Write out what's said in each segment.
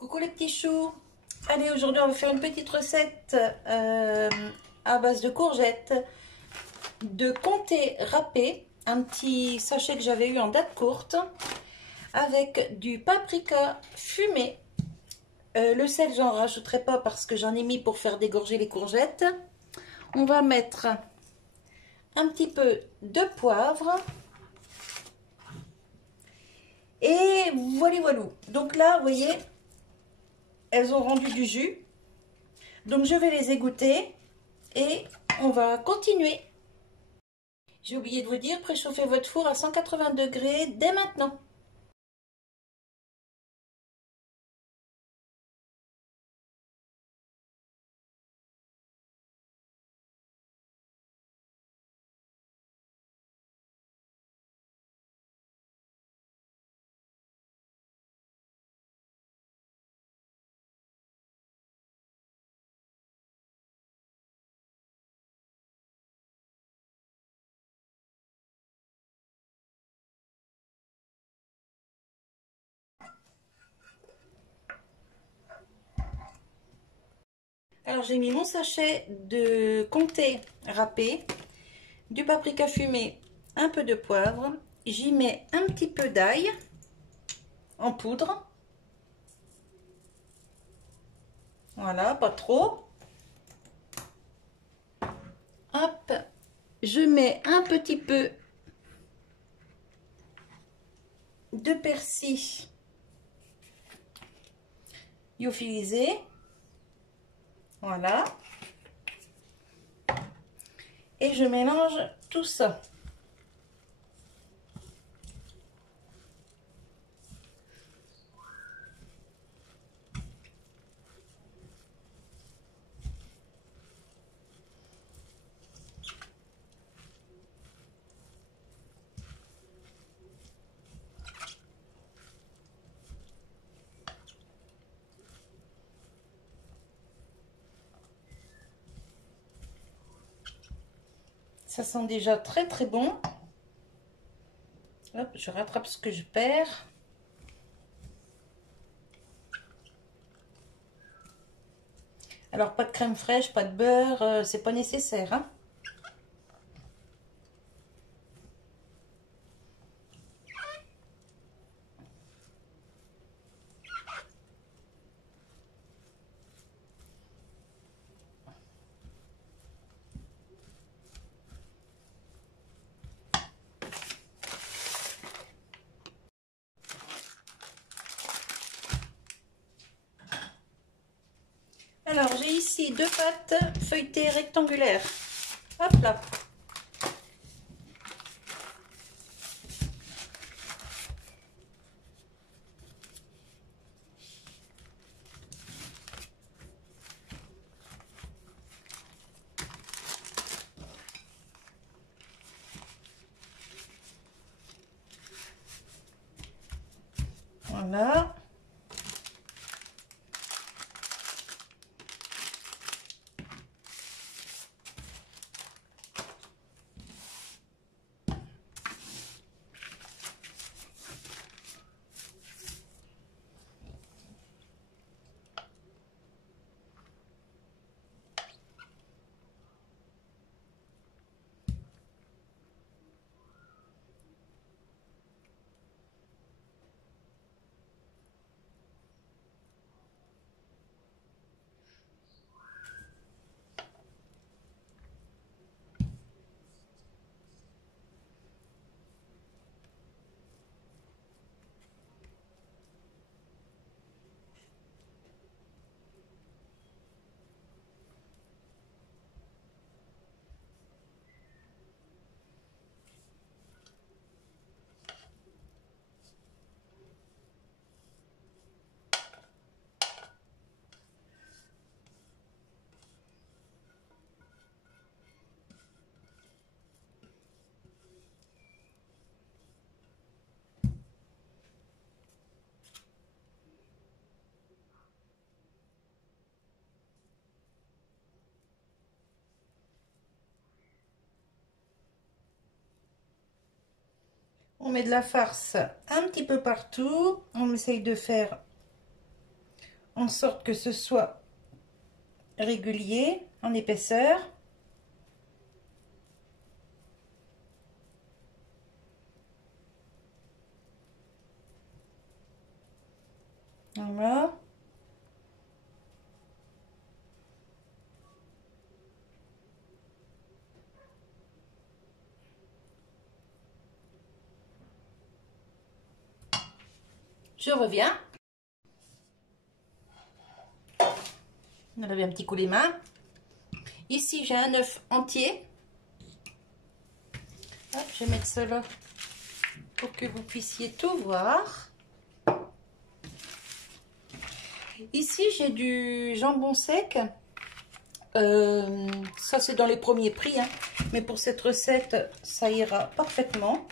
Coucou les petits choux. Allez, aujourd'hui on va faire une petite recette à base de courgettes, de comté râpé, un petit sachet que j'avais eu en date courte, avec du paprika fumé. Le sel, j'en rajouterai pas parce que j'en ai mis pour faire dégorger les courgettes. On va mettre un petit peu de poivre. Et voilà, voilà. Donc là, vous voyez, elles ont rendu du jus. Donc je vais les égoutter et on va continuer. J'ai oublié de vous dire, préchauffez votre four à 180 degrés dès maintenant. Alors j'ai mis mon sachet de comté râpé, du paprika fumé, un peu de poivre. J'y mets un petit peu d'ail en poudre. Voilà, pas trop. Hop, je mets un petit peu de persil lyophilisé. Voilà. Et je mélange tout ça. Ça sent déjà très très bon. Hop, je rattrape ce que je perds. Alors pas de crème fraîche, pas de beurre, c'est pas nécessaire, hein. Alors j'ai ici deux pâtes feuilletées rectangulaires. Hop là. Voilà. On met de la farce un petit peu partout. On essaye de faire en sorte que ce soit régulier en épaisseur. Voilà. Je reviens. On avait un petit coup les mains. Ici, j'ai un œuf entier. Hop, je vais mettre cela pour que vous puissiez tout voir. Ici, j'ai du jambon sec. Ça, c'est dans les premiers prix, hein. Mais pour cette recette, ça ira parfaitement.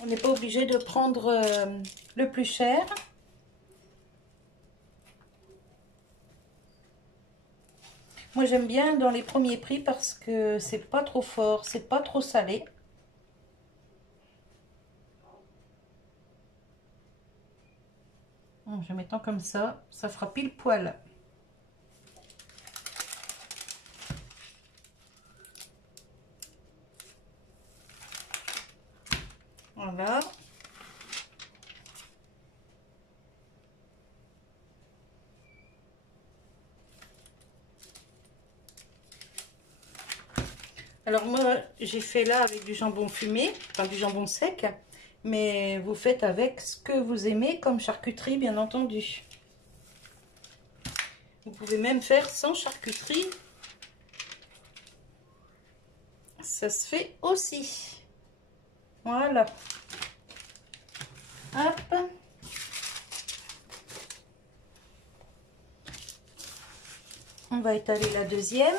On n'est pas obligé de prendre le plus cher. Moi, j'aime bien dans les premiers prix parce que c'est pas trop fort, c'est pas trop salé. Je vais mettre comme ça fera pile poil. Voilà. Alors moi, j'ai fait là avec du jambon fumé, enfin du jambon sec, mais vous faites avec ce que vous aimez comme charcuterie, bien entendu. Vous pouvez même faire sans charcuterie. Ça se fait aussi. Voilà. Hop. On va étaler la deuxième.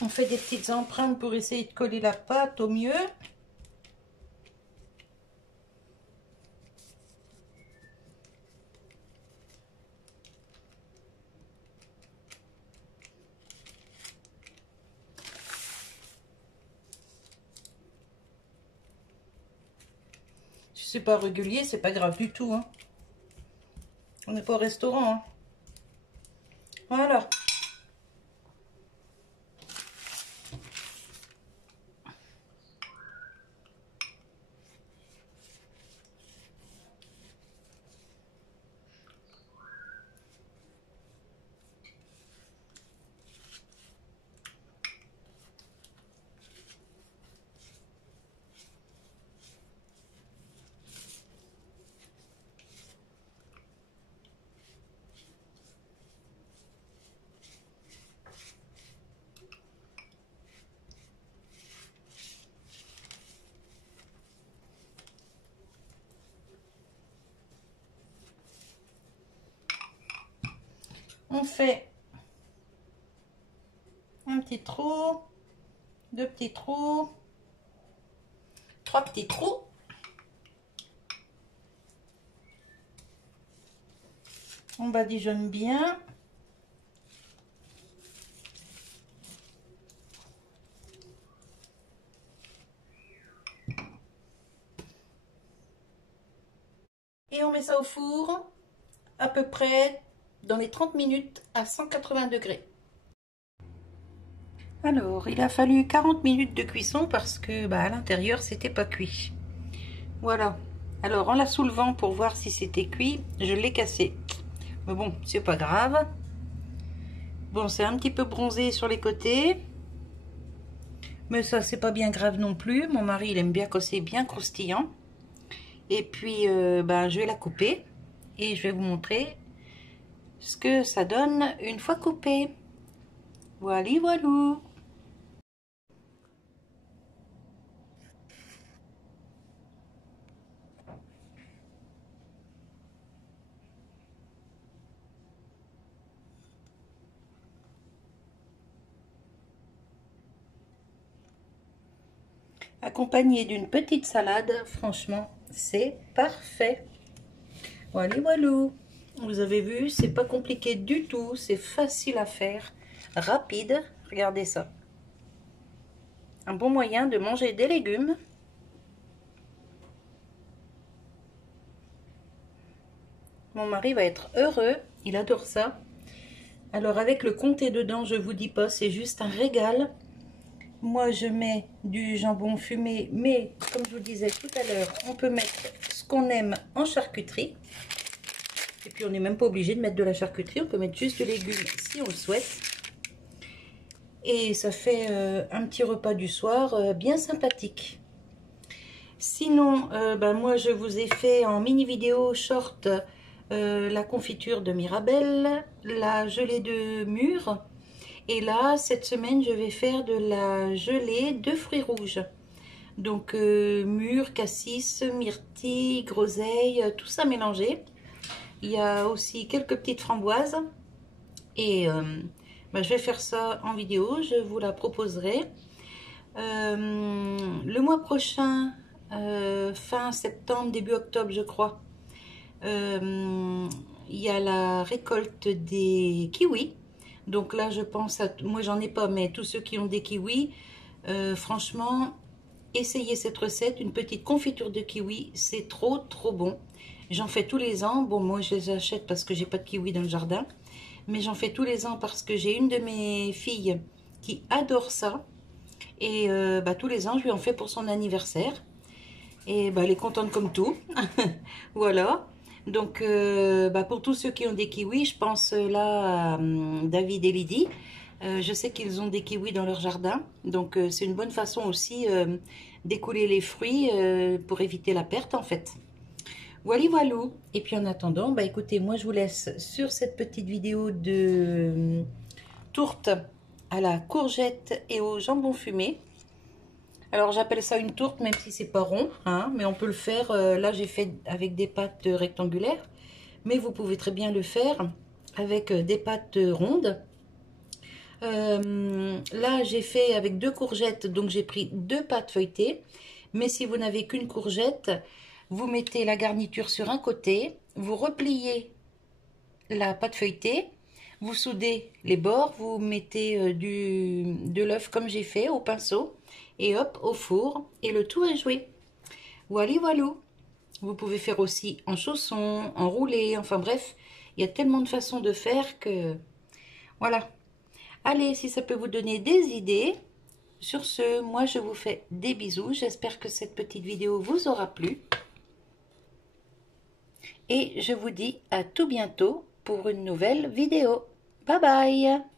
On fait des petites empreintes pour essayer de coller la pâte au mieux. Si c'est pas régulier, c'est pas grave du tout, hein. On n'est pas au restaurant, hein. Voilà. On fait un petit trou, deux petits trous, trois petits trous. On badigeonne bien. Et on met ça au four à peu près dans les 30 minutes à 180 degrés. Alors, il a fallu 40 minutes de cuisson parce que à l'intérieur, c'était pas cuit. Voilà. Alors, en la soulevant pour voir si c'était cuit, je l'ai cassé. Mais bon, c'est pas grave. Bon, c'est un petit peu bronzé sur les côtés. Mais ça, c'est pas bien grave non plus. Mon mari, il aime bien quand c'est bien croustillant. Et puis, je vais la couper. Et je vais vous montrer ce que ça donne une fois coupée. Voilà, voilà. accompagné d'une petite salade. Franchement, c'est parfait. Voilà, voilou. Vous avez vu, c'est pas compliqué du tout. C'est facile à faire, rapide. Regardez ça. Un bon moyen de manger des légumes. Mon mari va être heureux. Il adore ça. Alors avec le comté dedans, je vous dis pas, c'est juste un régal. Moi, je mets du jambon fumé, mais comme je vous disais tout à l'heure, on peut mettre ce qu'on aime en charcuterie. Et puis, on n'est même pas obligé de mettre de la charcuterie, on peut mettre juste du légume si on le souhaite. Et ça fait un petit repas du soir bien sympathique. Sinon, moi, je vous ai fait en mini vidéo short la confiture de Mirabelle, la gelée de mûre. Et là, cette semaine, je vais faire de la gelée de fruits rouges. Donc, mûre, cassis, myrtille, groseille, tout ça mélangé. Il y a aussi quelques petites framboises. Et je vais faire ça en vidéo, je vous la proposerai. Le mois prochain, fin septembre, début octobre, je crois, il y a la récolte des kiwis. Donc là, je pense à... Moi, j'en ai pas, mais tous ceux qui ont des kiwis, franchement, essayez cette recette. Une petite confiture de kiwi, c'est trop, trop bon. J'en fais tous les ans. Bon, moi, je les achète parce que j'ai pas de kiwis dans le jardin. Mais j'en fais tous les ans parce que j'ai une de mes filles qui adore ça. Et tous les ans, je lui en fais pour son anniversaire. Et elle est contente comme tout. Voilà. Donc, pour tous ceux qui ont des kiwis, je pense là à David et Lydie. Je sais qu'ils ont des kiwis dans leur jardin. Donc, c'est une bonne façon aussi d'écouler les fruits pour éviter la perte, en fait. Voilà, voilou. Et puis, en attendant, écoutez, moi, je vous laisse sur cette petite vidéo de tourte à la courgette et au jambon fumé. Alors j'appelle ça une tourte même si c'est pas rond, hein, mais on peut le faire, là j'ai fait avec des pâtes rectangulaires, mais vous pouvez très bien le faire avec des pâtes rondes. Là j'ai fait avec 2 courgettes, donc j'ai pris 2 pâtes feuilletées, mais si vous n'avez qu'une courgette, vous mettez la garniture sur un côté, vous repliez la pâte feuilletée, vous soudez les bords, vous mettez de l'œuf comme j'ai fait au pinceau, et hop, au four, et le tour est joué. Voilà, voilou. Vous pouvez faire aussi en chaussons, en roulé, enfin bref, il y a tellement de façons de faire que... Voilà. Allez, si ça peut vous donner des idées. Sur ce, moi je vous fais des bisous. J'espère que cette petite vidéo vous aura plu. Et je vous dis à tout bientôt pour une nouvelle vidéo. Bye bye!